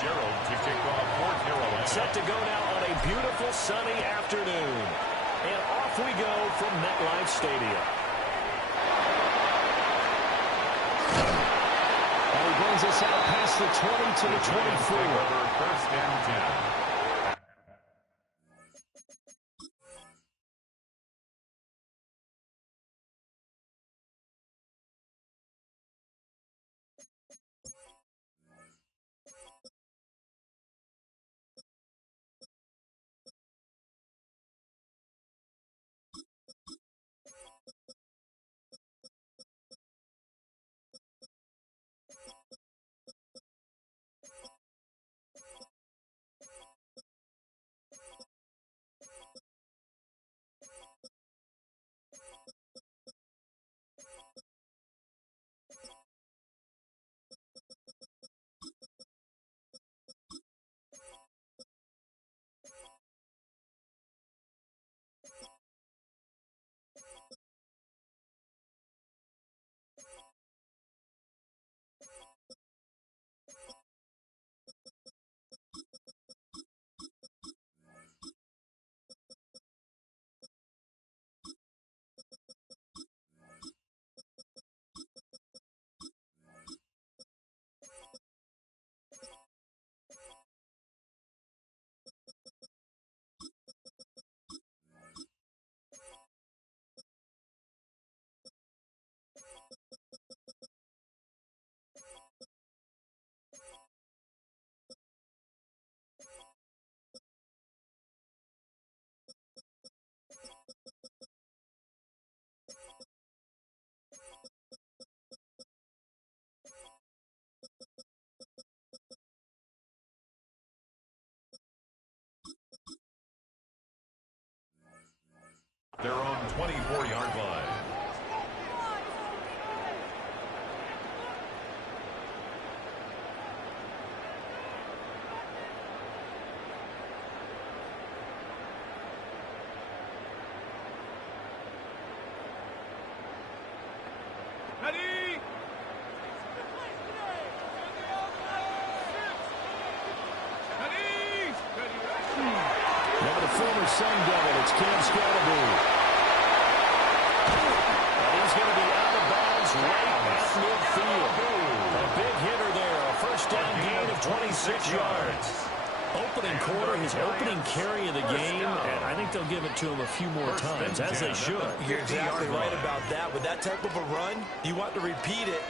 to kick off for Carolina. Set to go now on a beautiful sunny afternoon. And off we go from MetLife Stadium. And he brings us out past the 20 to the 24. First and 10. Their own 24-yard line. Ready? Now the former Sun Devil, it's Cam Scatterby. And he's going to be out of bounds right at midfield. A big hitter there, a first down gain of 26 yards. Opening quarter, his opening carry of the game, and I think they'll give it to him a few more times, as they should. You're exactly right about that. With that type of a run, you want to repeat it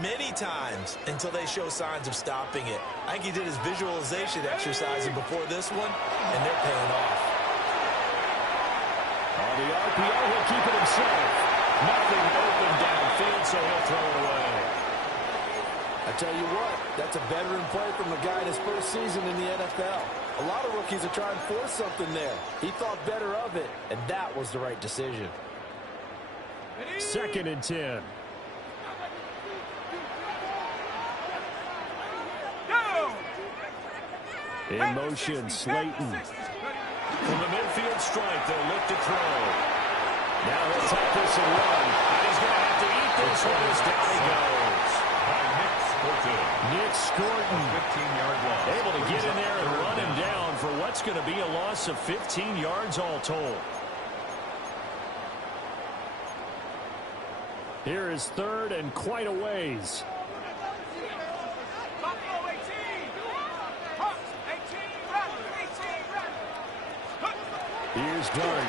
many times until they show signs of stopping it. I think he did his visualization exercising before this one, and they're paying off. On the RPO, he'll keep it himself. Nothing open downfield, so he'll throw it away. I tell you what, that's a veteran play from a guy in his first season in the NFL. A lot of rookies are trying to force something there. He thought better of it, and that was the right decision. 2nd and 10. In motion, Slayton. From the midfield strike, they'll look to throw. Now he'll take this and run. And he's going to have to eat this one as down he goes. Nick Scorton. 15-yard loss. Able to get in there and run him down for what's going to be a loss of 15 yards all told. Here is 3rd and quite a ways. Here's Dart.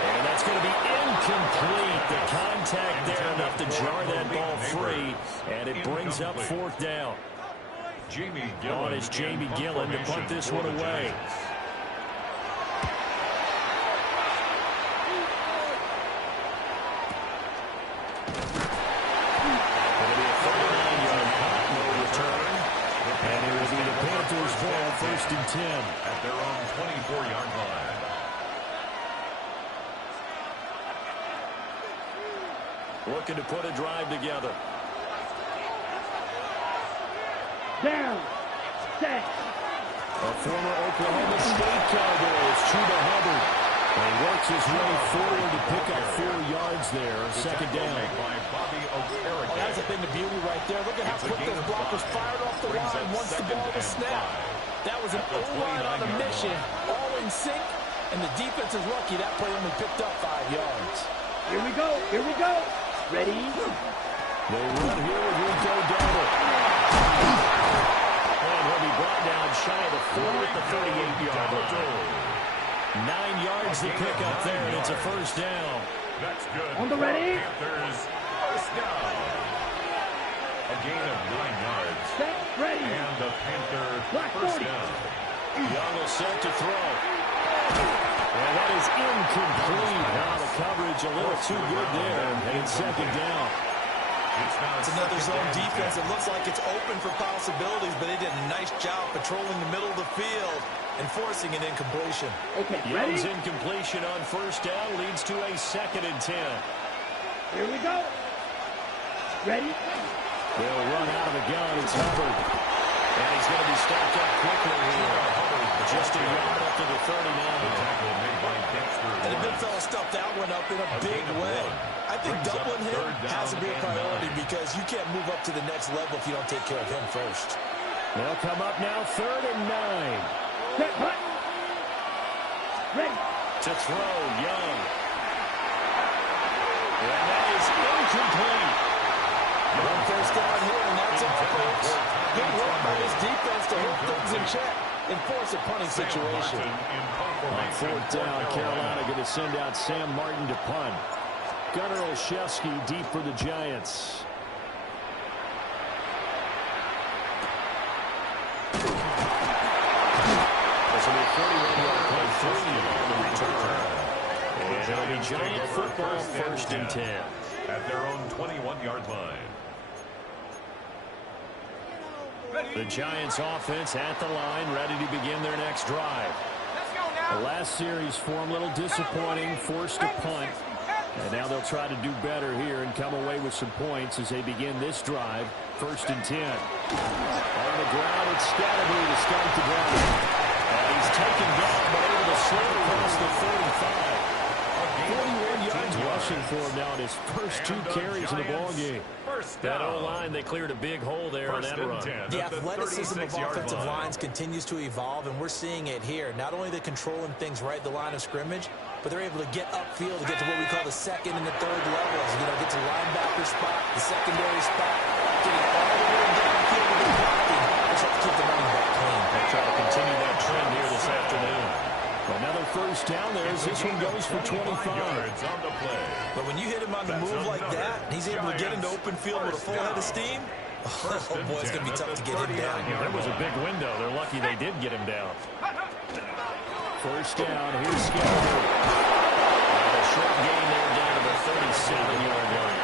And that's going to be incomplete. The contact there enough to jar that ball free. And it brings up 4th down. On is Jamie Gillen to punt this one away. It'll be a 39-yard punt, no return. And it will be the Panthers' ball, 1st and 10. At their own 24-yard line. Looking to put a drive together. Down. Set. A former Oklahoma State Cowboy, Chuba Hubbard. He works his way forward to pick up 4 yards there. Second down. Oh, that's a thing of beauty right there. Look at how quick those blockers fired off the line once the ball was snapped. That was an O-line on a mission, all in sync, and the defense is lucky that play only picked up 5 yards. Here we go. Here we go. Ready? They run here with Rico Dowdle. And he'll be brought down shy of the 4 at the 38-yard line. 9 yards to pick up there, and it's a first down. That's good. On the ready? Panthers, first down. A gain of 9 yards. Set. Ready. And the Panther Black first 40. down. Young is set to throw. And that is incomplete. Now the coverage a little too good there, and it's second down. It's another zone defense. It looks like it's open for possibilities, but they did a nice job patrolling the middle of the field and forcing an incompletion. Okay, ready? Young's incompletion on first down leads to a 2nd and 10. Here we go. Ready? They'll run out of the gun. It's Hubbard. And he's going to be stopped up quickly here. Just a yard up to the 39. And the big fella stuffed that one up in a big way. I think doubling him has to be a priority because you can't move up to the next level if you don't take care of him first. They'll come up now 3rd and 9. Set. Hut. Ready. To throw, Young. And that is incomplete. One first down here, and that's all, folks. Good work by his defense to hold things in check and force a punting situation. On 4th down, Carolina going to send out Sam Martin to punt. Gunnar Olszewski deep for the Giants. This will be a 41-yard punt, 3 on the return. And it'll be Giant football, 1st and 10. At their own 21-yard line. The Giants offense at the line, ready to begin their next drive. The last series for them a little disappointing, forced a punt. And now they'll try to do better here and come away with some points as they begin this drive. 1st and 10. On the ground, it's Scatterby to start the drive. And he's taken down, but able to slip across the 35. 41 yards rushing for him now in his first 2 carries in the ballgame. That O-line, they cleared a big hole there on that run. The athleticism of offensive lines continues to evolve, and we're seeing it here. Not only are they controlling things right at the line of scrimmage, but they're able to get upfield to get to what we call the 2nd and the 3rd levels. You know, get to linebacker spot, the secondary spot, getting all the way downfield with the blocking. Just have to keep the running back clean. They'll try to continue that trend here this afternoon. Another first down there as this one goes for 25. But when you hit him on the move like that, he's able to get into open field with a full head of steam. Oh, boy, it's going to be tough to get him down. There was a big window. They're lucky they did get him down. First down. Here's Scatterby. A short gain there down to the 37-yard line.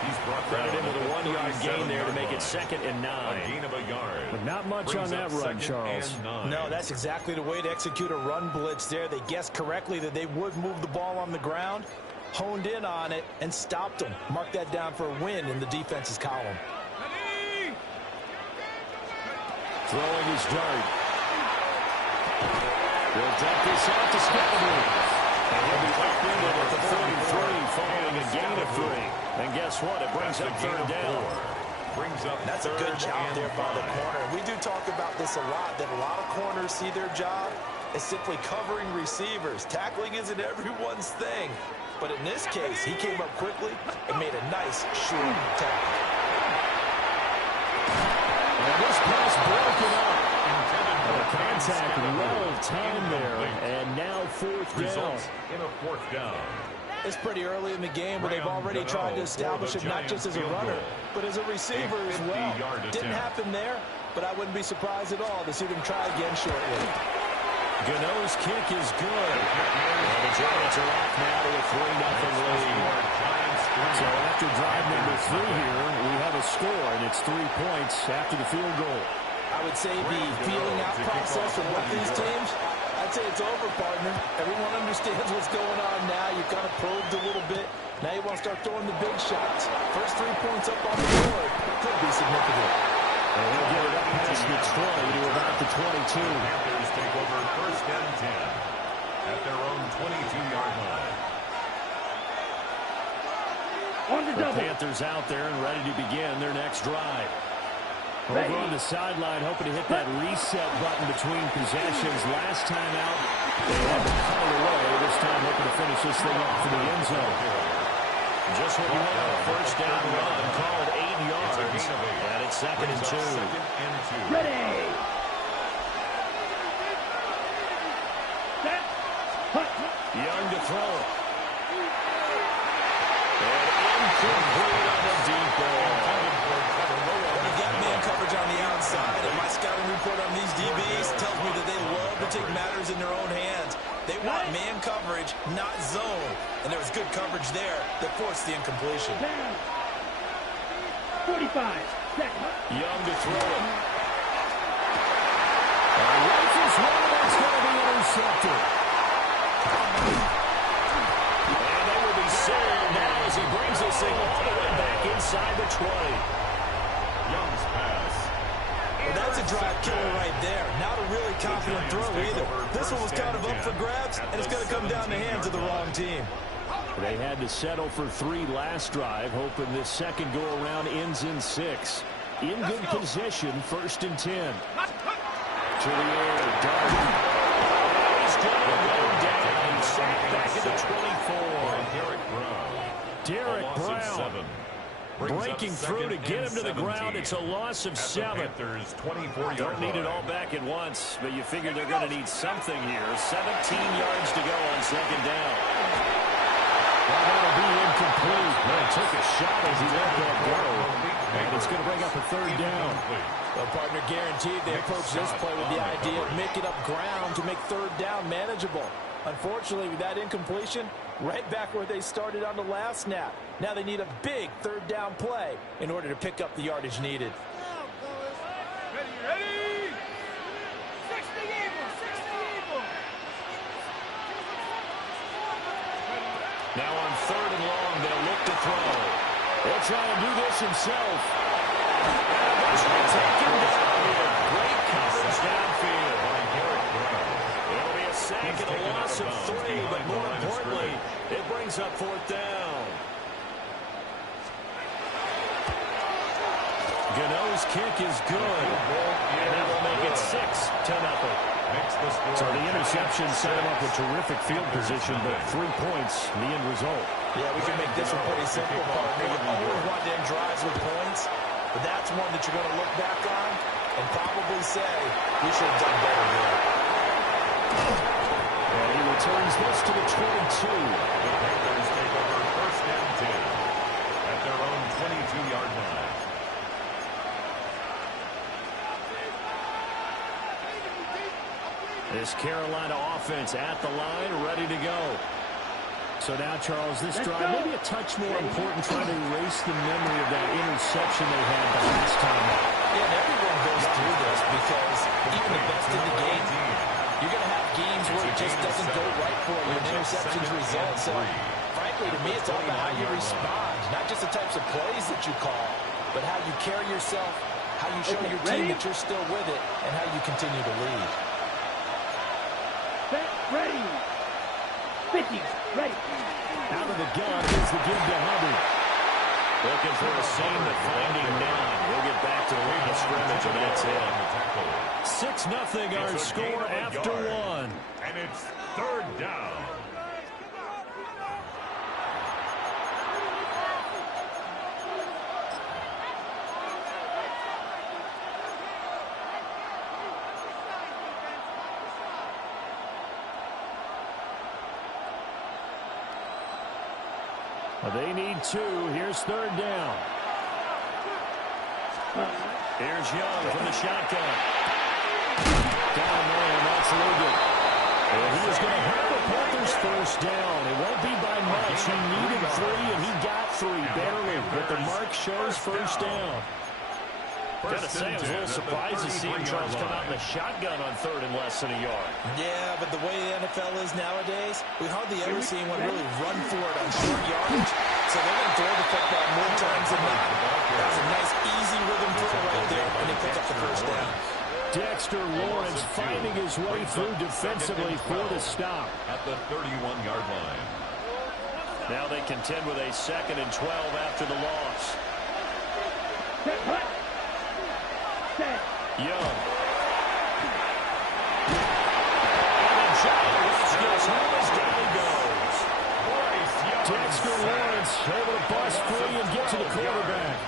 He's brought Credited with a 1-yard gain there to make it 2nd and 9. A gain of a yard. But not much on that run, Charles. No, that's exactly the way to execute a run blitz there. They guessed correctly that they would move the ball on the ground, honed in on it, and stopped them. Mark that down for a win in the defense's column. Throwing his dart. They'll dump this out to Scatterby. And he'll be upended at the 33 following a gain of 3. And guess what? It brings up 3rd down. That's a good job there by the corner. We do talk about this a lot, that a lot of corners see their job as simply covering receivers. Tackling isn't everyone's thing. But in this case, he came up quickly and made a nice, short tackle. And this pass broken up. The contact well timed there. And now 4th down. In a 4th down. It's pretty early in the game, but they've already tried to establish him not just as a runner, but as a receiver as well. Didn't happen there, but I wouldn't be surprised at all to see them try again shortly. Gano's kick is good. And the Giants are off now to a 3-0 lead. So after drive number 3 here, we have a score, and it's 3 points after the field goal. I would say the feeling out process for both these teams, I'd say it's over, partner. Everyone understands what's going on now. You've kind of probed a little bit. Now you want to start throwing the big shots. First 3 points up on the board could be significant. And he'll get it up past the 20 to about the 22. Panthers take over 1st and 10. at their own 22-yard line. On the The double. Panthers out there and ready to begin their next drive. Ready. Over on the sideline, hoping to hit that reset button between possessions. Last time out, they had to cut it away. This time, hoping to finish this thing off in the end zone. Just what you want, a first down run called 8 yards. And it's second and 2. Ready. Set. Hut. Young to throw it. And incomplete on the deep ball. I've got man coverage on the outside, and my scouting report on these DBs tells me that they love to take matters in their own hands. They want man coverage, not zone. And there was good coverage there that forced the incompletion. Down. 45. Set. Young to throw it. And rifles one, that's going to be intercepted. And they will be saved now as he brings this thing all the way back inside the 20. Young's pass. Well, that's a drive killer right there. Not a really confident throw either. This one was kind of up for grabs, and it's going to come down the hands of the wrong team. They had to settle for 3 last drive, hoping this second go-around ends in 6. In good position, 1st and 10. To the air, Dart. He's going to go down. Sacked back at the 24. Derek Brown. Breaking through to get him to the ground. It's a loss of 7. Don't need it all back at once, but you figure they're going to need something here. 17 yards to go on second down. Well, that'll be incomplete. Well, took a shot as he let that go. And it's going to bring up a 3rd down. Well, partner, guaranteed they approach this play with the idea of making up ground to make 3rd down manageable. Unfortunately, with that incompletion, right back where they started on the last snap. Now they need a big 3rd down play in order to pick up the yardage needed. Ready, ready. 60 evil, 60 evil. Now on 3rd and long, they'll look to throw. They'll try to do this himself. And eventually take him down here. Great coverage downfield. It'll be a sack and a loss of 3, but more importantly, it brings up 4th down. Gano's kick is good. And that will make it 6-0. So the interception set him up with terrific field position, but 3 points, the end result. Yeah, we can make this one pretty simple, partner. You always want to end drives with points, but that's one that you're going to look back on and probably say, we should have done better there. And he returns this to the 22. The Panthers take over 1st and 10 at their own 22-yard line. This Carolina offense at the line, ready to go. So now, Charles, this drive maybe a touch more important, trying to erase the memory of that interception they had the last time out. Yeah, and everyone goes through this because even the best in the game, you're going to have games where it just doesn't go right for you, and interceptions result. So, frankly, to me, it's all about how you respond, not just the types of plays that you call, but how you carry yourself, how you show your team that you're still with it, and how you continue to lead. Set. Ready. 50. Ready. Out of the gun, here's the give to Hubbard. Looking for a seam to find him now. We'll get back to the line of scrimmage, and that's it. 6-0 our score after 1. And it's 3rd down. Well, they need 2. Here's 3rd down. Here's Young from the shotgun. Down there, and that's Logan. And he is going to have the Panthers 1st down. It won't be by much. He needed 3, and he got 3, barely. But the mark shows 1st down. Gotta say, I was a little surprised to see him, Charles, come out in the shotgun on 3rd and less than a yard. Yeah, but the way the NFL is nowadays, we hardly ever see anyone really run for it on short yardage. So they're going to throw the football more times than not. That was a nice, easy rhythm throw right there, and they pick up the 1st down. Dexter Lawrence finding his way through defensively for the stop. At the 31-yard line. Now they contend with a 2nd and 12 after the loss. Young. And the Giants gets home as down he goes. Dexter Lawrence able to bust free and get to the quarterback.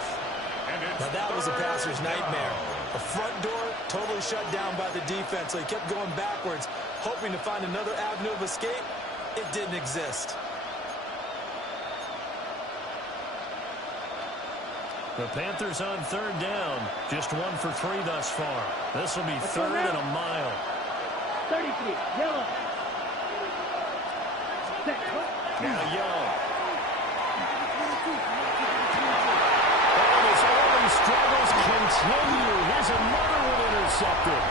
Now that was a passer's nightmare. The front door totally shut down by the defense, so he kept going backwards, hoping to find another avenue of escape. It didn't exist. The Panthers on 3rd down. Just 1 for 3 thus far. This will be 3rd and a mile. 33, yellow. Now Young. And his early struggles continue. Here's another one intercepted.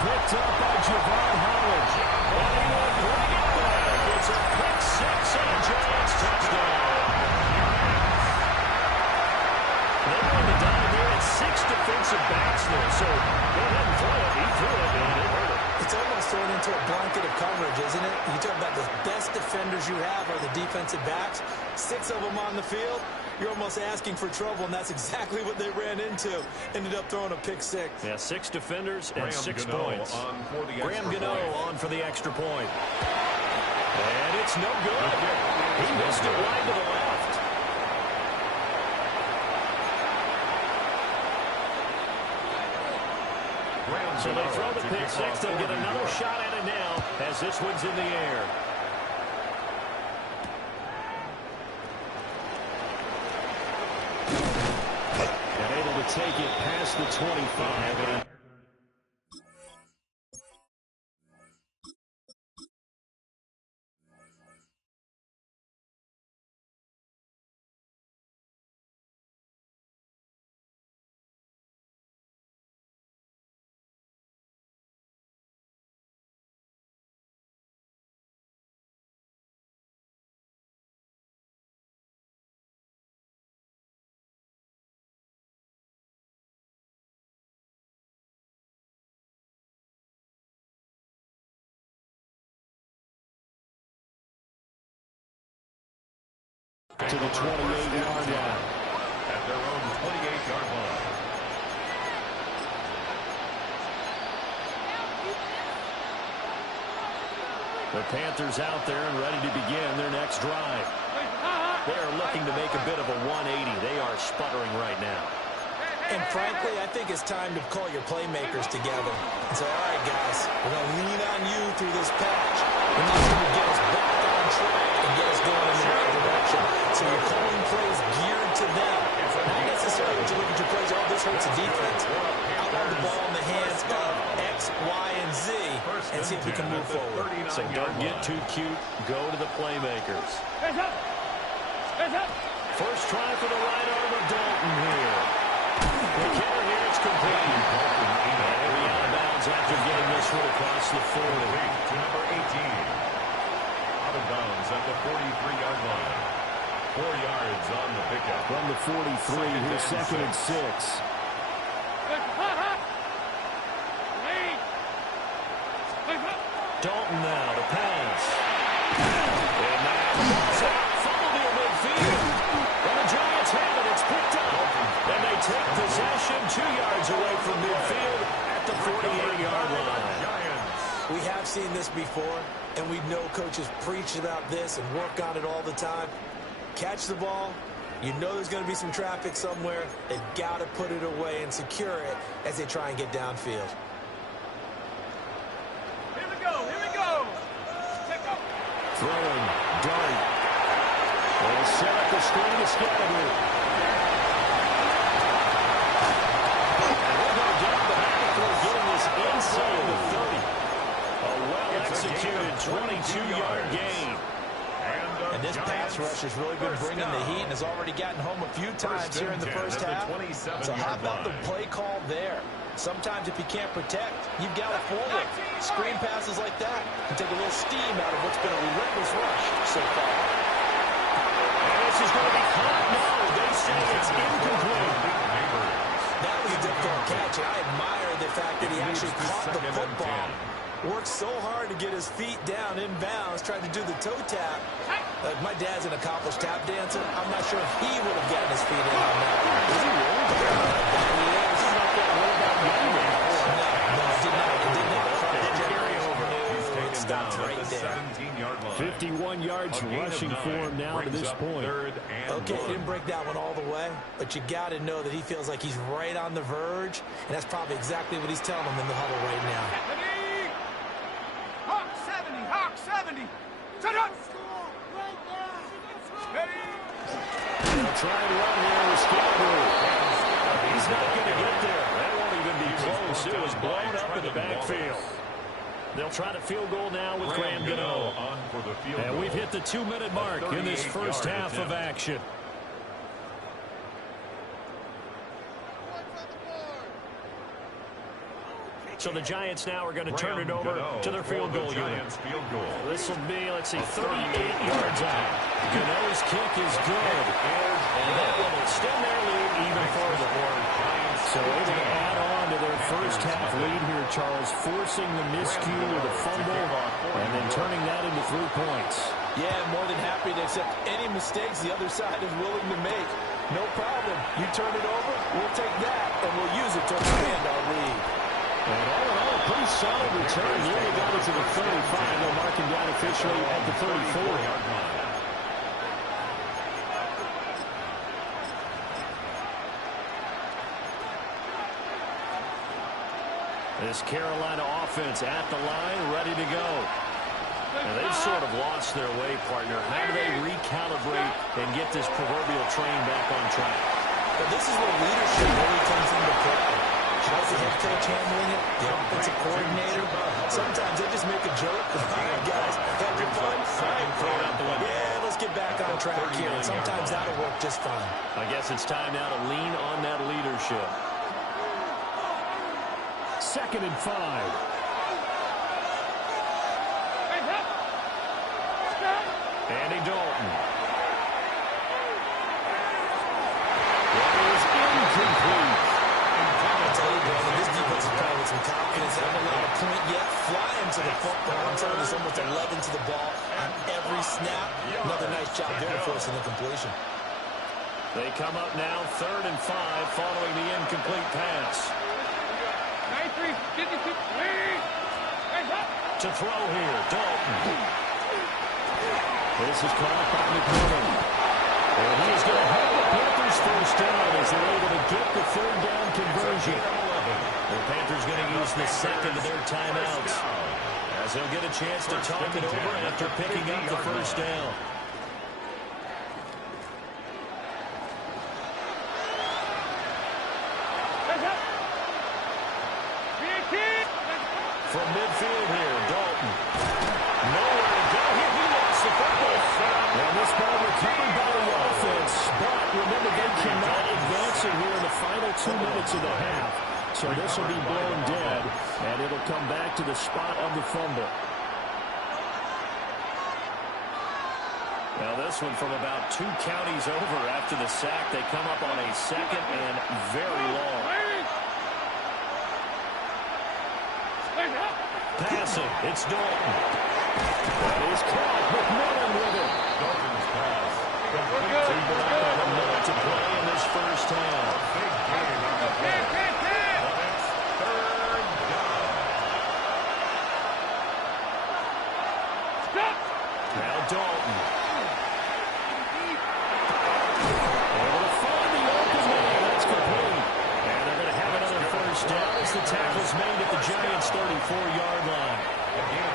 Picked up by Javon Holland. And he will bring it back. It's a pick 6 and a Giants touchdown. They were in the dive there at 6 defensive backs there. So go ahead and throw it. He threw it, and it hurt him. It's almost thrown into a blanket of coverage, isn't it? You talk about the best defenders you have are the defensive backs. 6 of them on the field. You're almost asking for trouble, and that's exactly what they ran into. Ended up throwing a pick 6. Yeah, 6 defenders and 6 Gano points. Graham Gano on for the extra point. And it's no good. He missed it wide to the left. So they throw the pick 6. They'll get another shot at it now as this one's in the air. And able to take it past the 25. To the 28-yard line. At their own 28-yard line. The Panthers out there and ready to begin their next drive. They are looking to make a bit of a 180. They are sputtering right now. And frankly, I think it's time to call your playmakers together and say, all right, guys, we're going to lean on you through this patch. And that's going to get us back on track and get us going in the right direction. So you're calling plays geared to them. Not necessarily when you look at your plays, oh, this hurts the defense. I want the ball in the hands of X, Y, and Z and see if we can move forward. So don't get too cute. Go to the playmakers. First try for the right arm of Dalton here. The kicker here, it's complete. And he'll be out of bounds after getting this one across the 40. To number 18. Out of bounds at the 43-yard line. 4 yards on the pickup. From the 43, here's 2nd and 6. Dalton now to pass. And now the ball's out. Fumble near midfield. And the Giants have it. It's picked up. And they take possession 2 yards away from midfield at the 48-yard line. We have seen this before, and we know coaches preach about this and work on it all the time. Catch the ball. You know there's going to be some traffic somewhere. They've got to put it away and secure it as they try and get downfield. Here we go. Throwing, dart. And set up the screen to Scalabrine. And we'll go down the back for getting this inside the 30. A well-executed 22-yard gain. And this pass rush has really been bringing the heat and has already gotten home a few times here in the first half. So how about the play call there? Sometimes if you can't protect, you've got to forward. Screen passes like that can take a little steam out of what's been a relentless rush so far. And this is going to be caught. No, they say it's incomplete. That was a difficult catch, and I admire the fact so hard to get his feet down inbounds, tried to do the toe tap. My dad's an accomplished tap dancer. I'm not sure if he would have gotten his feet in on that. Is he really? He is. What about Younger? No, it did not. It did not. Carry over. It stopped right there. 51 yards rushing for him now to this point. Okay, he didn't break that one all the way, but you got to know that he feels like he's right on the verge, and that's probably exactly what he's telling them in the huddle right now. Hawk 70, Hawk 70. Set up. They'll try and run here with Scalaboo. He's not going to get there. That won't even be close. It was blown up in the backfield. They'll try to field goal now with Graham Gano. And we've hit the 2-minute mark in this first half of action. So the Giants now are going to turn it over to their field goal unit. This will be, let's see, 38 yards out. Gano's kick is good. And that will extend their lead even further. So able to add on to their first half lead here, Charles, forcing the miscue with a fumble and then turning that into 3 points. Yeah, more than happy to accept any mistakes the other side is willing to make. No problem. You turn it over, we'll take that, and we'll use it to expand our lead. And all in all, a pretty solid return. Nearly got it to the 35. They'll mark him down officially at the 34-yard line. This Carolina offense at the line, ready to go. And they've sort of lost their way, partner. How do they recalibrate and get this proverbial train back on track? But this is where leadership really comes into play. How's the head coach handling it? The offensive coordinator? Sometimes they just make a joke. All right, guys, having fun? All right, throw it out the window. Yeah, let's get back on track here. And sometimes that'll work just fine. I guess it's time now to lean on that leadership. 2nd and 5. Andy Dalton. That is incomplete. I'll tell you, brother, this defense is playing with some confidence. They haven't allowed a point yet. Flying to the football. I'm telling you, there's almost 11 to the ball on every snap. Another nice job there forcing the completion. They come up now 3rd and 5 following the incomplete pass. 93, 52, To throw here, Dalton. This is caught by McMillan. And he is going to have the Panthers first down as they're able to get the 3rd down conversion. The Panthers going to use the 2nd of their timeouts as they'll get a chance to talk it over after picking up the first down. From midfield here, Dalton. Nowhere to go here. He lost the football. And this ball recovered by the offense. But remember, they cannot advance it here in the final 2 minutes of the half. So this will be blown dead, and it'll come back to the spot of the fumble. Now this one from about 2 counties over after the sack. They come up on a 2nd and very long. Passing, it's Dalton. That is caught. McMillan with it. Dalton's pass. A minute to play in this first half. Big gain on the play. That's 3rd down. Now Dalton. Able to find the open man. That's complete. And they're going to have another first down as the tackle's made at the Giants' 34-yard line.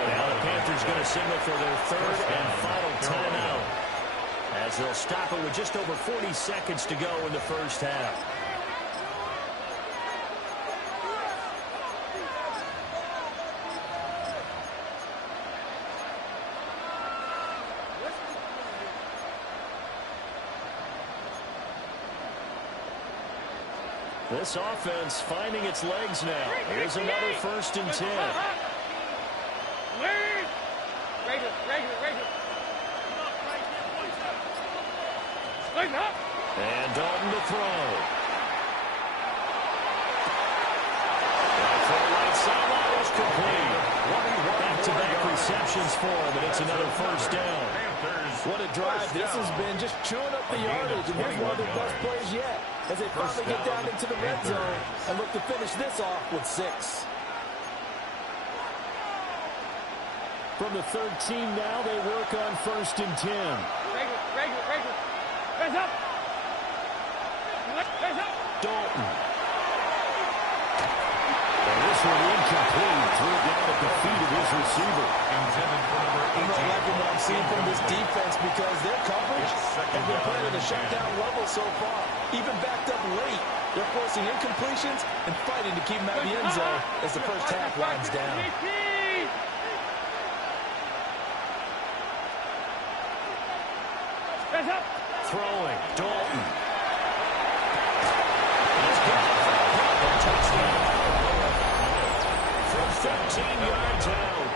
Now the Panthers going to signal for their 3rd and final timeout as they'll stop it with just over 40 seconds to go in the first half. This offense finding its legs now. Here's another 1st and 10. And Dalton to throw. That throw right sideline is complete. Back back-to-back receptions for him, and it's another first down. What a drive this has been, just chewing up the yardage, and here's one of their best plays yet, as they finally get down into the red zone and look to finish this off with 6. From the 13 now, they work on 1st and 10. Regular. Hands up. Dalton. And this one incomplete. Threw it down at the feet of his receiver. Intended for number 18. I'm not liking what I'm seeing from this defense because their coverage has been playing at a shutdown level so far. Even backed up late, they're forcing incompletions and fighting to keep them out of the end zone as the first half winds down. Hands up. Throwing. Dalton. He's got it for a touchdown. From 13 yards out.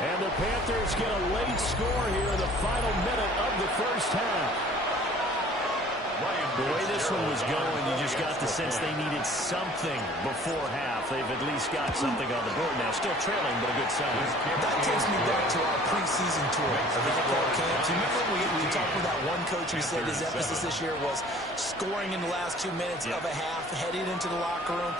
And the Panthers get a late score here in the final minute of the first half. The way this one was going, you just got the sense they needed something before half. They've at least got something on the board now. Still trailing, but a good sign. That takes me back to our preseason tour of NFL camps. You remember we talked with that one coach who said his emphasis this year was scoring in the last 2 minutes of a half, heading into the locker room.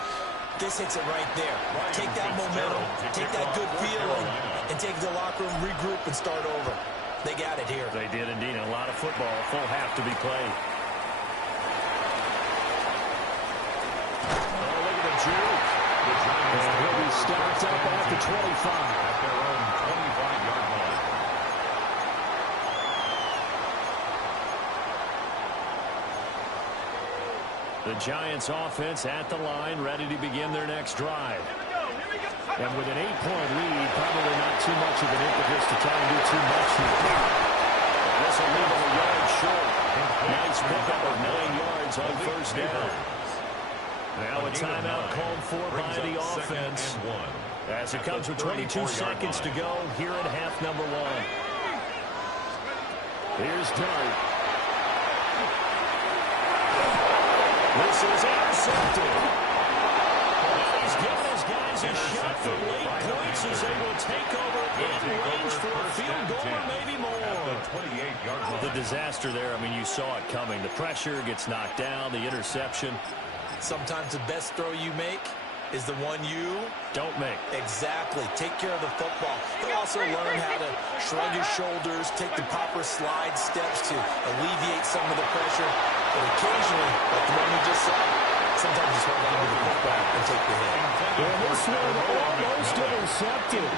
This hits it right there. Take that momentum, take that good feeling, and take the locker room, regroup, and start over. They got it here. They did indeed. A lot of football, a full half to be played. And he'll be stopped up at the 25. At their own 25-yard line. The Giants offense at the line, ready to begin their next drive. And with an 8-point lead, probably not too much of an impetus to try and do too much here. This will leave them a yard short. Nice pickup of 9 yards on first down. Now a timeout called for by the offense as it comes with 22 seconds to go here at half number 1. Here's Dart. This is intercepted. And he's giving his guys a shot for late points as they will take over in range for a field goal or maybe more. The disaster there, I mean, you saw it coming. The pressure gets knocked down, the interception. Sometimes the best throw you make is the one you don't make. Exactly. Take care of the football. He'll also learn how to shrug his shoulders, take the proper slide steps to alleviate some of the pressure. But occasionally, like the one we just saw, sometimes just hold on to the football and take the hit. Well, this one almost intercepted.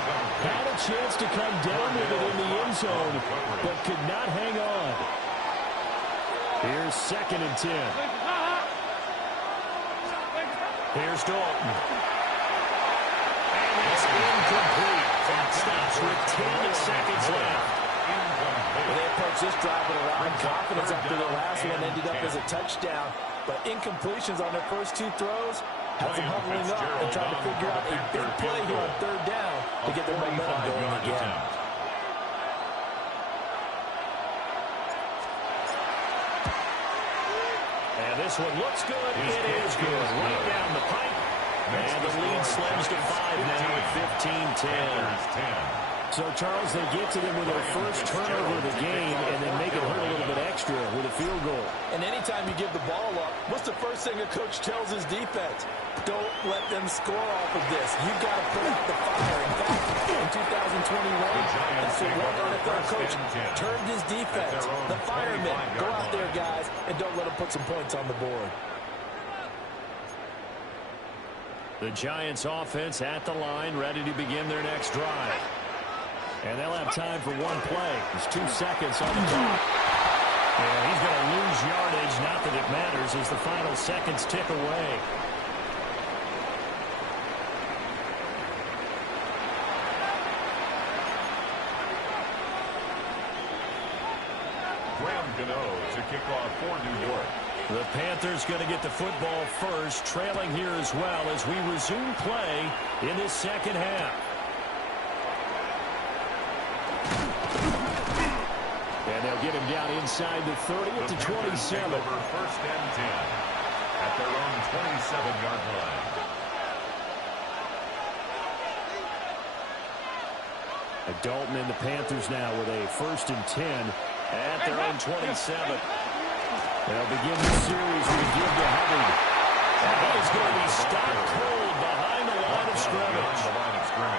Had a chance to come down with it in the end zone, but could not hang on. Here's 2nd and 10. Here's Dalton. And it's incomplete. That stops with 10 seconds left. Well, they approached this drive with a lot of confidence after the last one ended up as a touchdown. But incompletions on their first 2 throws has them huddling up and trying to figure out a big play here on 3rd down to get their momentum going again. This one looks good. It is good. Right down the pipe. And the lead slims to 5 now at 15-10. So, Charles, they get to them with their first turnover of the game and then make it hurt a little bit extra with a field goal. And anytime you give the ball up, what's the first thing a coach tells his defense? Don't let them score off of this. You've got to put out the fire. In fact, in 2021, that's what one NFL coach turned his defense. The firemen. Go out there, guys, and don't let them put some points on the board. The Giants offense at the line, ready to begin their next drive. And they'll have time for one play. There's 2 seconds on the clock. And he's going to lose yardage. Not that it matters as the final seconds tick away. To kick off for New York. The Panthers going to get the football first, trailing here as well as we resume play in this second half. And they'll get him down inside the 30 at the 27. Over 1st and 10 at their own 27-yard line. Dalton and the Panthers now with a 1st and 10 at their own 27. They'll begin the series with a give to Hubbard. And he's going to be stopped cold behind the line of scrimmage.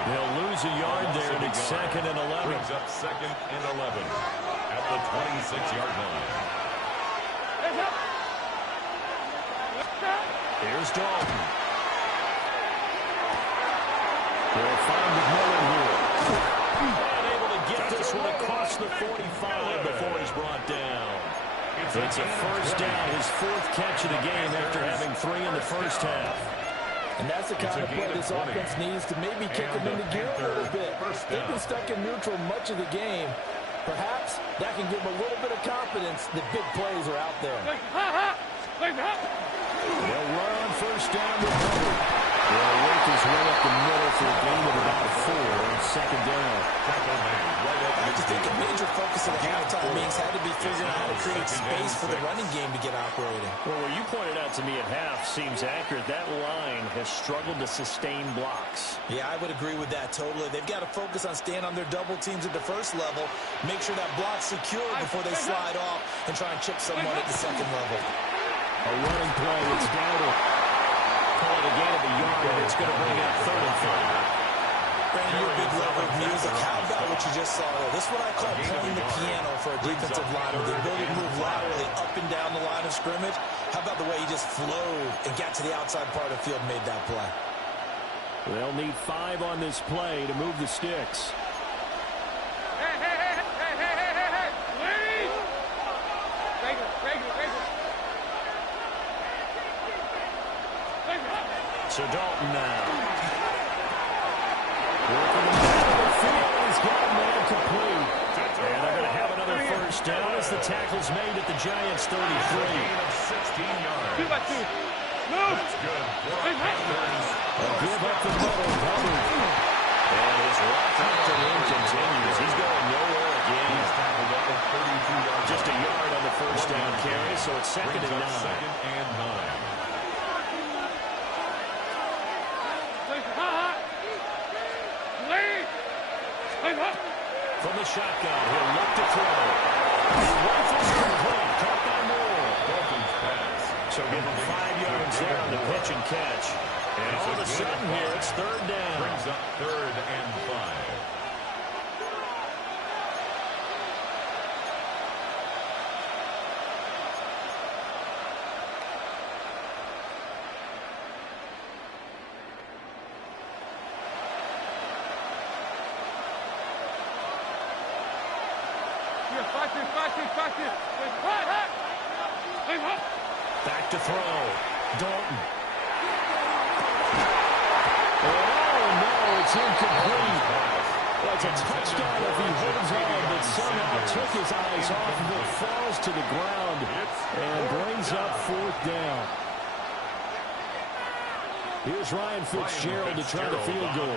They'll lose a yard there, and it's 2nd and 11. Brings up 2nd and 11 at the 26-yard line. Here's Dalton. They'll find McMillan here. Unable to get this one across the 45 before he's brought down. It's a 1st down, his 4th catch of the game after having 3 in the first half. And that's the kind of play this offense needs to maybe kick them into gear a little bit. They've been stuck in neutral much of the game. Perhaps that can give them a little bit of confidence that big plays are out there. They'll run on 1st down with Hubbard. They'll work his way up the middle for a gain of about 4 on 2nd down. I just think a major focus of the halftime meetings had to be figuring out how to create space for the running game to get operating. Well, what you pointed out to me at half seems accurate. That line has struggled to sustain blocks. Yeah, I would agree with that totally. They've got to focus on staying on their double teams at the 1st level, make sure that block's secure before they slide off and try and chip someone at the 2nd level. A running play, it's down to call it a gain of a yard, and it's going to bring out 3rd and 5. Brandon, you're a big lover of music. How about what you just saw there? This is what I call playing the piano for a defensive lineman. The ability to move laterally up and down the line of scrimmage. How about the way he just flowed and got to the outside part of the field and made that play? They'll need 5 on this play to move the sticks. So Dalton now. Working the middle of the field. He's got a man complete. And they're going to have another 1st down as the tackle's made at the Giants' 33. Of 16 yards. 2 by 2. Move. That's good. A give up the middle. Hubbard. And his rough after him continues. He's going nowhere again. He's tackled up at 32 yards. Just a yard on the 1st down carry, so it's 2nd and 9. 2nd and 9. From the shotgun, he'll look to throw. He rifles complete, caught by Moore. Dalton's pass. So give him 5 yards there on the pitch and catch. And all of a sudden here, it's 3rd down. Brings up 3rd and 5. Back to throw. Dalton. Oh, no, it's incomplete. Well, it's a touchdown if he holds on, but somehow took his eyes off of it, falls to the ground, and brings up 4th down. Here's Ryan Fitzgerald to try the field goal.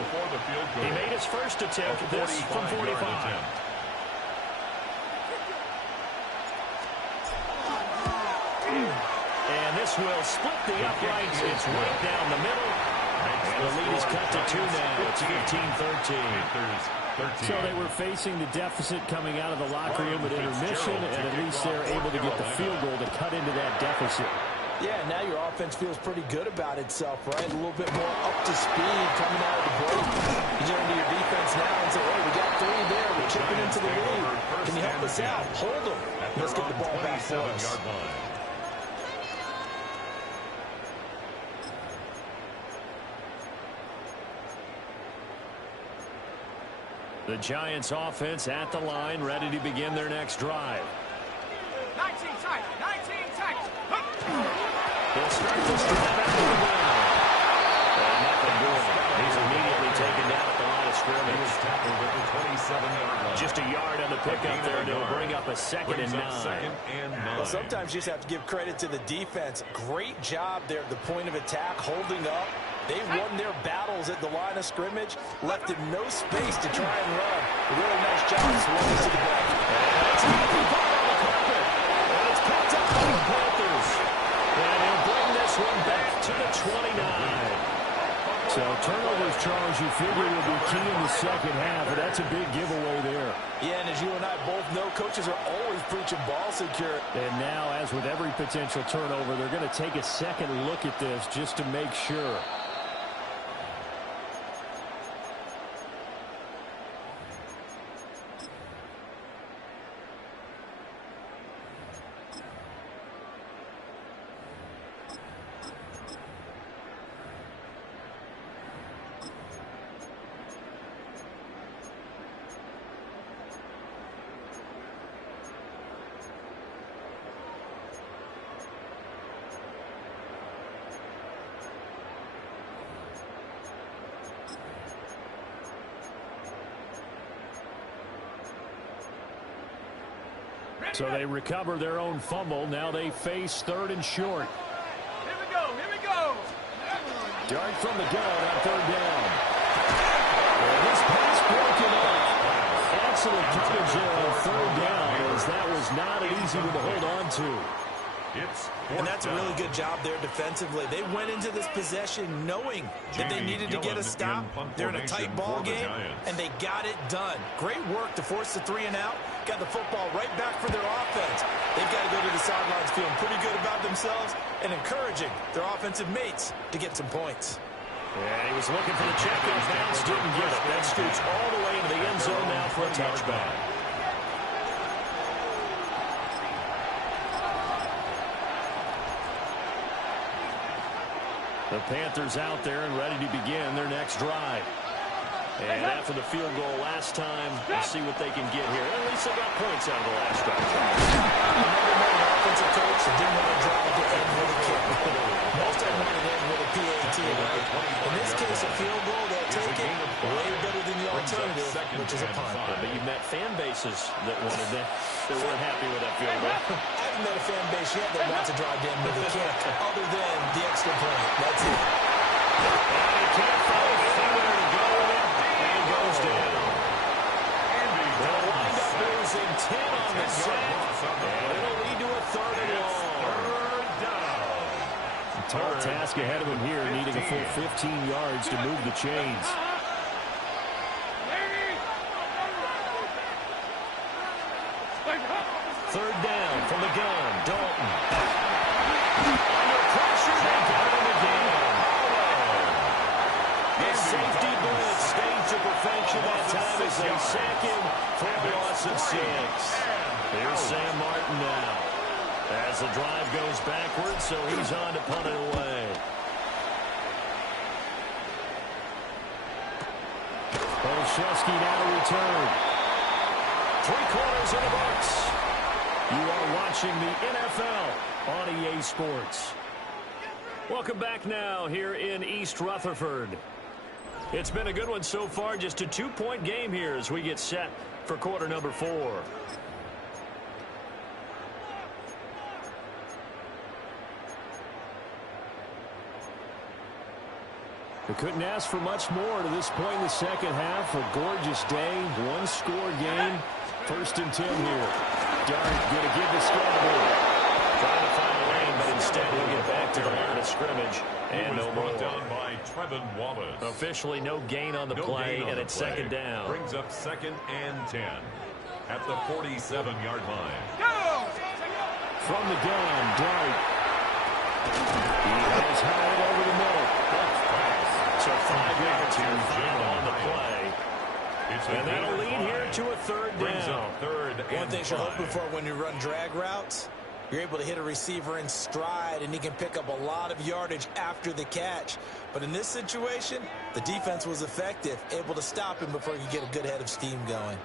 He made his first attempt, this from 45. And this will split the uprights. It's right down the middle. And the lead is cut to 2 now. It's 15-13. So they were facing the deficit coming out of the locker room at intermission, and at least they're able to get the field goal to cut into that deficit. Yeah, now your offense feels pretty good about itself, right? A little bit more up to speed coming out of the break. You turn to your defense now and say, hey, we got 3 there. We're chipping into the lead. Can you help us out? Hold them. Let's get the ball back for us. The Giants offense at the line, ready to begin their next drive. 19 tight. 19 tight. They'll start this drive out of the ground. And nothing doing. He's immediately taken down at the line of scrimmage. Tackled at the 27-yard line. Just a yard on the pickup there to bring up a 2nd and 9. Well, sometimes you just have to give credit to the defense. Great job there at the point of attack, holding up. They won their battles at the line of scrimmage, left him no space to try and run. A really nice job swinging to the back. And it's happy ball on the carpet. And it's picked up by the Panthers. And he'll bring this one back to the 29. So turnovers, Charles, you figure will be key in the second half, but that's a big giveaway there. Yeah, and as you and I both know, coaches are always preaching ball secure. And now, as with every potential turnover, they're going to take a second look at this just to make sure. So they recover their own fumble. Now they face third and short. Here we go. Here we go. Dart from the gun on third down. And this pass broken up. Excellent coverage there on third down, as that was not an easy one to hold on to. And that's a really good job there defensively. They went into this possession knowing that they needed to get a stop. They're in a tight ball game, and they got it done. Great work to force the 3 and out. Got the football right back for their offense. They've got to go to the sidelines feeling pretty good about themselves and encouraging their offensive mates to get some points. Yeah, he was looking for the checkout bounce, didn't get it. That scoots all the way into the end zone now for a touchback. The Panthers out there and ready to begin their next drive. And after the field goal last time, we'll see what they can get here. At least they got points out of the last drive. Another offensive coach that didn't want to drive to end with a kick. Most of them wanted to end with a PAT, right? In this case, a field goal, they'll take it way better than the alternative, which is a punt. But you've met fan bases that wanted that. They weren't happy with that field goal. I haven't met a fan base yet that wants to drive in with a kick, other than the extra point. That's it. And he can't find anywhere to go with it, and goes down. They'll wind up losing 10 on the set, and it'll lead to a third and long. Tall task ahead of him here, needing a full 15 yards to move the chains. Third down from the gun, Dalton. Under pressure, they got him again. The safety blitz stayed to perfection that time as they sack him for a loss of 6. Here's Sam Martin now. As the drive goes backwards, so he's on to punt it away. Olszewski now to return. 3 quarters in the books. You are watching the NFL on EA Sports. Welcome back now here in East Rutherford. It's been a good one so far, just a 2-point game here as we get set for quarter number 4. We couldn't ask for much more to this point in the second half. A gorgeous day, 1-score game. First and 10 here. Dart going to give the scramble. Trying to find a lane, but instead he'll get back to the line of scrimmage. And no more. Down by Trevin Wallace. Officially no gain on the play, and it's second down. Brings up 2nd and 10 at the 47-yard line. Go! From the gun, Dart. He has high over the middle. So 5 yards here on the play. And that'll lead here to a third down. One thing you're hoping for when you run drag routes, you're able to hit a receiver in stride, and he can pick up a lot of yardage after the catch. But in this situation, the defense was effective, able to stop him before you get a good head of steam going.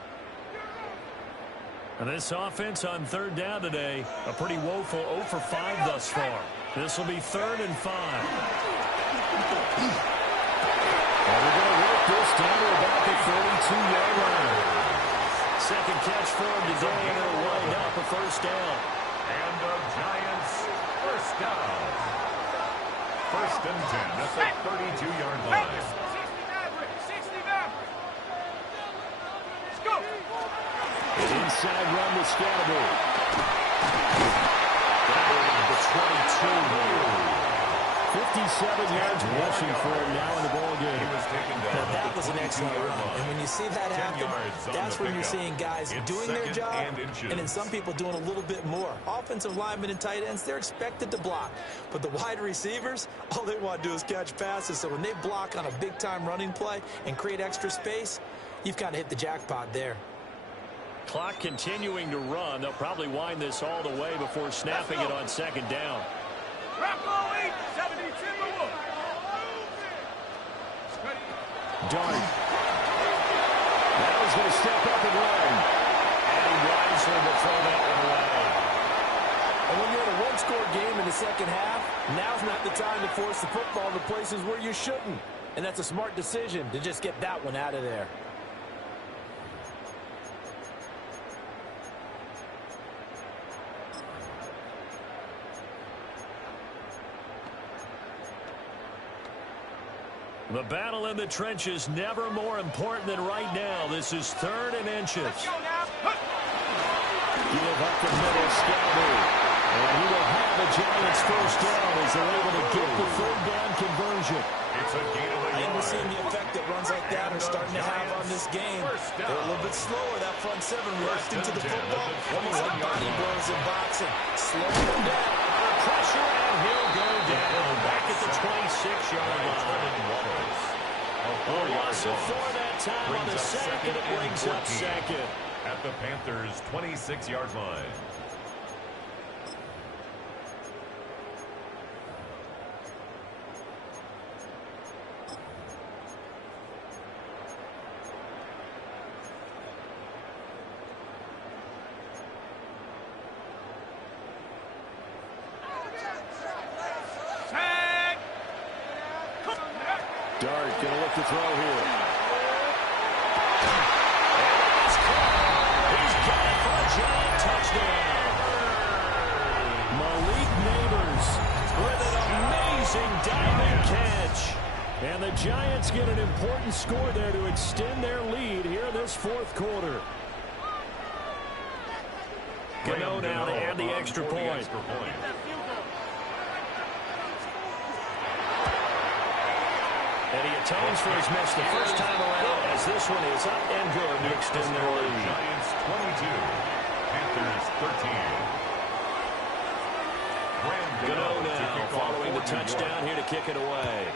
And this offense on third down today, a pretty woeful 0 for 5 thus far. This will be 3rd and 5. And we're going to work this down to about the 42-yard line. Second catch for him today, and it'll wind up a first down. And the Giants first down. 1st and 10 at the 32-yard line. 60 Maverick. Let's go. An inside run with Scatterby. The 22 here. 57 yards rushing for him now in the ball game. Now, that was an excellent run. And when you see that happen, that's when you're seeing guys doing their job and then some people doing a little bit more. Offensive linemen and tight ends, they're expected to block. But the wide receivers, all they want to do is catch passes. So when they block on a big-time running play and create extra space, you've kind of hit the jackpot there. Clock continuing to run. They'll probably wind this all the way before snapping it on second down. Dart. Now he's going to step up and run. And he wisely will throw that one away. And when you're in a one-score game in the second half, now's not the time to force the football to places where you shouldn't. And that's a smart decision to just get that one out of there. The battle in the trenches never more important than right now. This is 3rd and inches. Give up the middle, Scalby. And he will have the Giants first down as they're able to get the 3rd down conversion. It's a gain of a yard. We're seeing the effect that runs like that are starting to have on this game. They're a little bit slower. That front seven reacting to the football. Almost like body blows in boxing. Slow them down. Pressure, and he'll go down back at the 26-yard line. A loss of 4 that time on the sack, and it brings up second. At the Panthers' 26-yard line. Dart going to look to throw here. He's got it for a giant touchdown. Malik Neighbors with an amazing diving catch. And the Giants get an important score there to extend their lead here this 4th quarter. Gano now to add the extra point. And he atones for his miss the first time around as this one is up and good to extend their lead. Giants 22, Panthers 13. Gano now following the touchdown here to kick it away.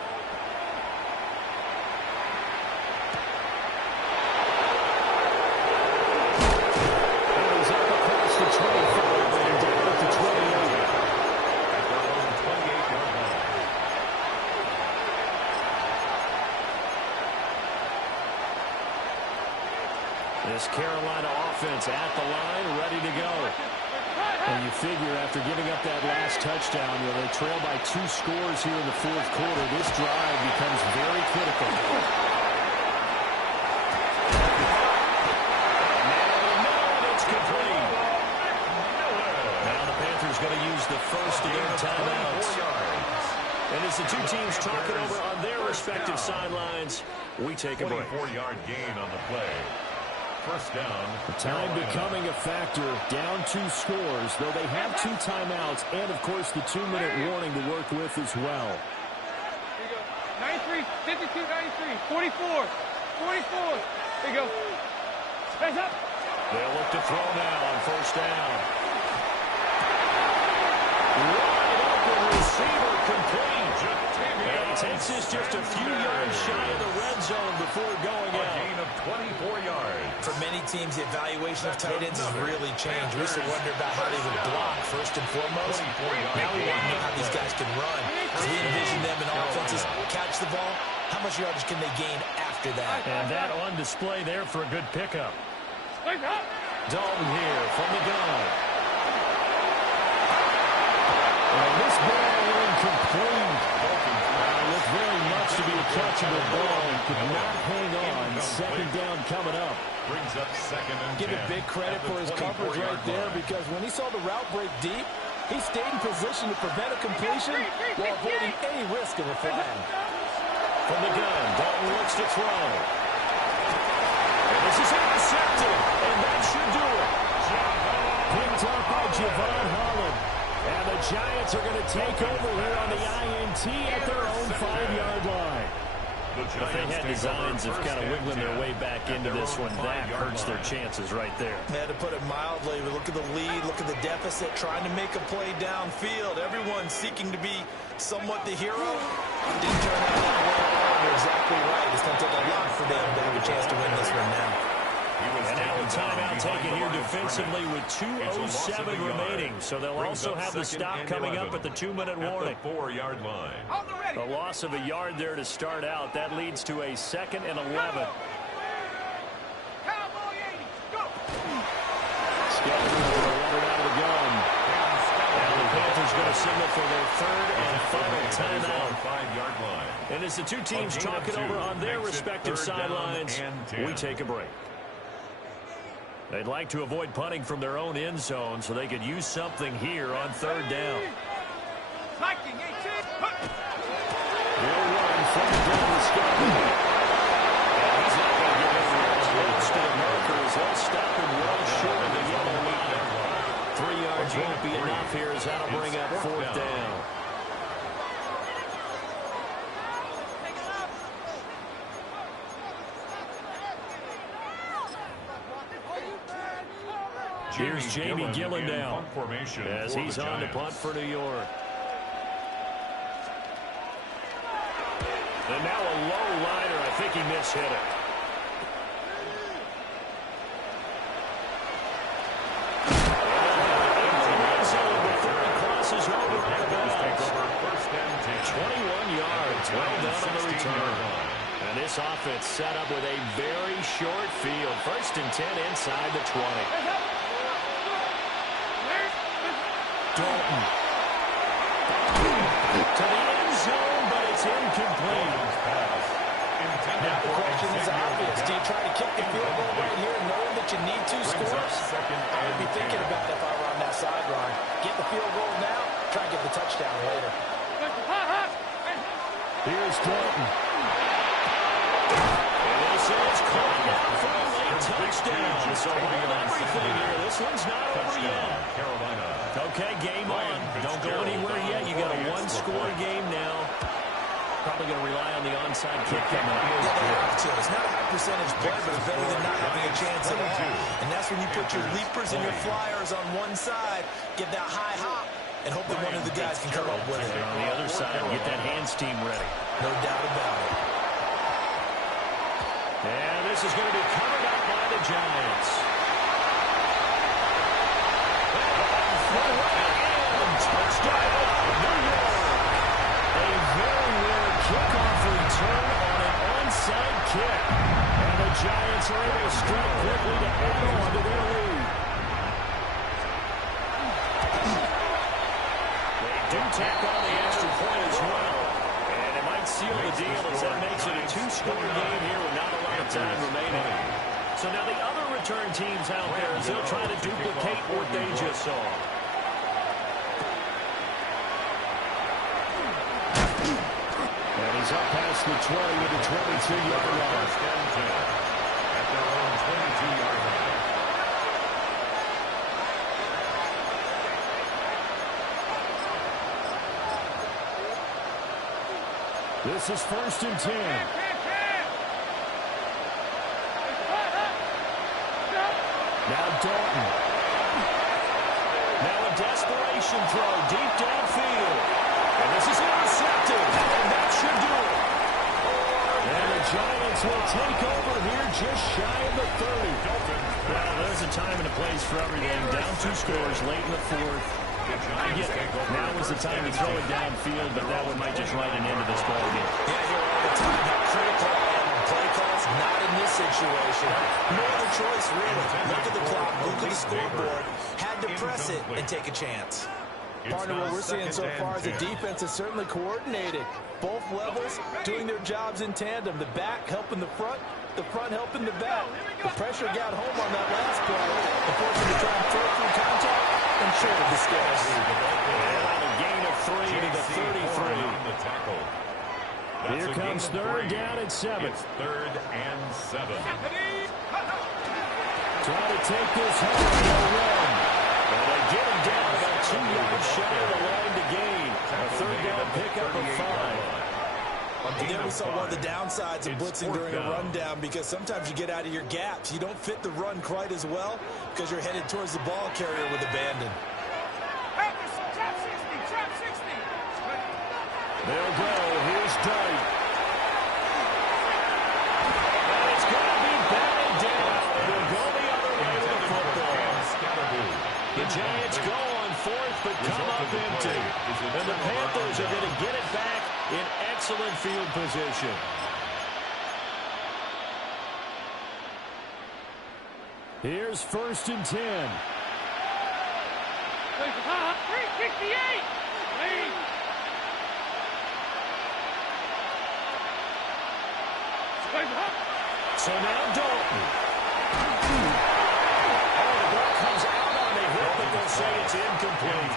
And he's up across the 25 and down at the 28. At their own 28-yard line. This Carolina offense at the line, ready to go. And you figure after giving up that last touchdown, they trail by 2 scores here in the 4th quarter. This drive becomes very critical. And it's complete. Now the Panthers going to use the first of their timeouts. And as the two teams talk it over on their respective sidelines, we take a break. 24-yard gain on the play. First down. Time becoming a factor. Down 2 scores, though they have 2 timeouts and, of course, the 2-minute warning to work with as well. Here you go. 93, 52, 93, 44, 44. There you go. Hands up. They'll look to throw now on first down. Wide open receiver complete. And Texas just a few yards shy of the red zone before going out. A gain of 24 yards. For many teams, the evaluation of tight ends has really changed. We used to wonder about how they would block first and foremost. Now we want to know how these guys can run. As we envision them in offenses catch the ball, how much yardage can they gain after that? And that on display there for a good pickup. Dalton here from the gun. And this ball incomplete. Looked very much to be a catchable ball and could not hang on. Second down coming up. Brings up second and 10. Give it big credit for his coverage right there because when he saw the route break deep, he stayed in position to prevent a completion while avoiding any risk of a flag. From the gun, Dalton looks to throw. And this is intercepted, and that should do it. Picked up by Javon Holland. And the Giants are going to take over here on the INT at their own 5-yard line. If they had designs of kind of wiggling their way back into this one, that hurts their chances right there. Yeah, to put it mildly, but look at the lead, look at the deficit, trying to make a play downfield. Everyone seeking to be somewhat the hero. Didn't turn out that well. You're exactly right. It's going to take a lot for them to have a chance to win this one now. And now a timeout taken here defensively with 2:07 remaining. So they'll also have the stop coming up at the 2-minute warning. 4-yard line. A loss of a yard there to start out. That leads to a 2nd and 11. Skelton's going to run it out of the gun. And the Panthers going to signal for their 3rd and final timeout. 5-yard line. And as the two teams talk it over on their respective sidelines, we take a break. They'd like to avoid punting from their own end zone so they could use something here on 3rd down. They'll run from down the Skelton. And he's not going to get anywhere close to the markers. He'll stop him well short of the yellow line. 3 yards won't be enough here as that'll bring up 4th down. Here's Jamie Gillen down as he's on to punt for New York. And now a low liner. I think he mishit it. Crosses over on the ball. 21 yards. Well done on the return. And this offense set up with a very short field. 1st and 10 inside the 20. Dalton. To the end zone, but it's incomplete. Now the question is obvious. Do you try to kick the field goal right here knowing that you need 2 scores? I would be thinking about it if I were on that sideline. Get the field goal now, try and get the touchdown later. Here's Dalton. And this is caught out for a late touchdown. So hold everything here. This one's not over yet. Okay, game on. Don't go anywhere yet. You got a 1-score game now. Probably going to rely on the onside kick coming up. Yeah, they have to. It's not a high percentage play, but it's better than not having a chance at all. And that's when you put your leapers and your flyers on one side, get that high hop, and hope that one of the guys can come up with it. On the other side, get that hands team ready. No doubt about it. And this is going to be covered up by the Giants. And touchdown, New York. A very rare kickoff return on an onside kick. And the Giants are able to strike quickly to add on to their lead. They do tack on the extra point as well. And it might seal the deal as that makes it a 2-score game here with not a lot of time remaining. So now the other return teams out there as they'll try to duplicate what they just saw. And he's up past the 20 with the 22-yard line. At their own 22-yard line. This is 1st and 10. Now Dalton. Now a desperation throw deep downfield. And this is intercepted. And that should do it. And the Giants will take over here just shy of the 30. Well, there's a time and a place for everything. Down 2 scores late in the 4th. I get it. Now is the time to throw it downfield, but that one might just write an end to this ball game. Yeah, here all the time. How critical I am on play calls. Not in this situation. No other choice, really. Look at the clock. Look at the scoreboard. Had to press it and take a chance. Partner, what we're seeing so far is the defense is certainly coordinated. Both levels doing their jobs in tandem. The back helping the front helping the back. The pressure got home on that last play. The force to try and throw through contact and short of the skips. And a gain of 3 to the 33. Here comes 3rd down and 7. It's 3rd and 7. Trying to take this home. They'll run. And they get him down about 2 yards shy of the line to gain. A third down pickup of 5. And there we saw one of the downsides of blitzing during a rundown, because sometimes you get out of your gaps. You don't fit the run quite as well because you're headed towards the ball carrier with abandon. They'll go. Here's Dart. And it's going to be batted down. They'll go the other way with the football. The Giants go on 4th, but come up empty. And the Panthers are going to get it back in excellent field position. Here's 1st and 10. 368. So now Dalton. The ball comes out on a hit, but they'll say it's incomplete.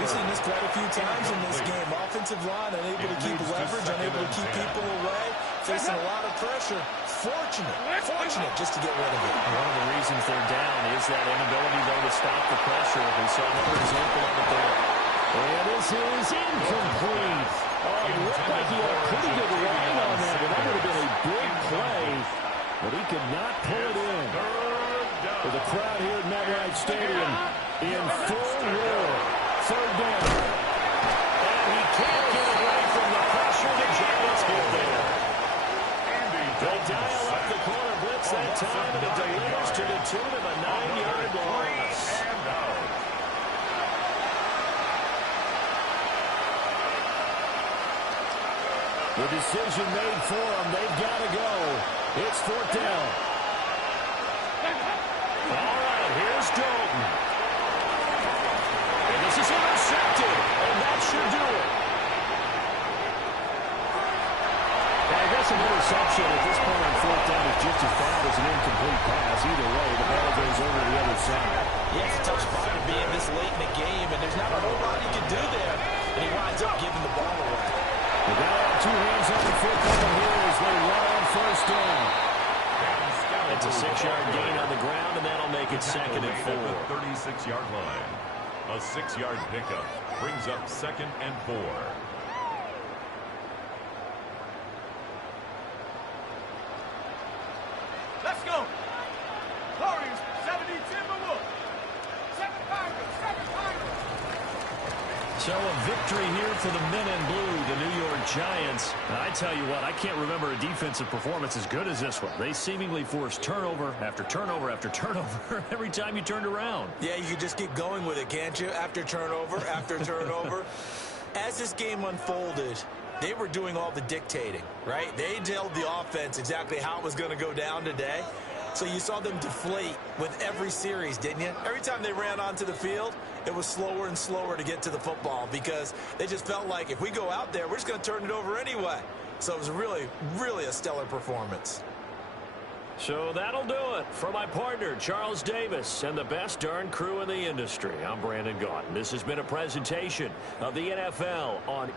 We've seen this quite a few times in this game. Offensive line unable to keep leverage, unable to keep people away, facing a lot of pressure. Fortunate just to get rid of it. One of the reasons they're down is that inability, though, to stop the pressure. We saw another example of it there. And this is incomplete. Oh, it looked like he had a pretty good line on that, but that would have been a big play, but he could not pull it in. With the crowd here at MetLife Stadium in full roar. 3rd down. And he can't get away from the pressure. The Giants get there. They dial up the corner blitz that time, and it delivers to the tune of a 9-yard loss. The decision made for them. They've got to go. It's 4th down. All right, here's Dalton. And this is intercepted, and that should do it. I guess an interception at this point on 4th down is just as bad as an incomplete pass. Either way, the ball goes over the other side. Yeah, it's a tough spot to be in this late in the game, and there's not a whole lot you can do there. And he winds up giving the ball away. They got to have 2 hands on the football here as they run on 1st down. It's a 6-yard gain on the ground, and that'll make it 2nd and 4. 36-yard line. A 6-yard pickup brings up 2nd and 4. Let's go. Warriors, 70 Timberwolves. 7 Pirates, 7 Pirates. So a victory here for the men in blue, the New York Giants. And I tell you what, I can't remember a defensive performance as good as this one. They seemingly forced turnover after turnover after turnover every time you turned around. Yeah, you can just keep going with it, can't you? After turnover, after turnover. As this game unfolded, they were doing all the dictating, right? They told the offense exactly how it was going to go down today. So you saw them deflate with every series, didn't you? Every time they ran onto the field, it was slower and slower to get to the football because they just felt like if we go out there, we're just going to turn it over anyway. So it was really, really a stellar performance. So that'll do it for my partner, Charles Davis, and the best darn crew in the industry. I'm Brandon Gaudin. This has been a presentation of the NFL on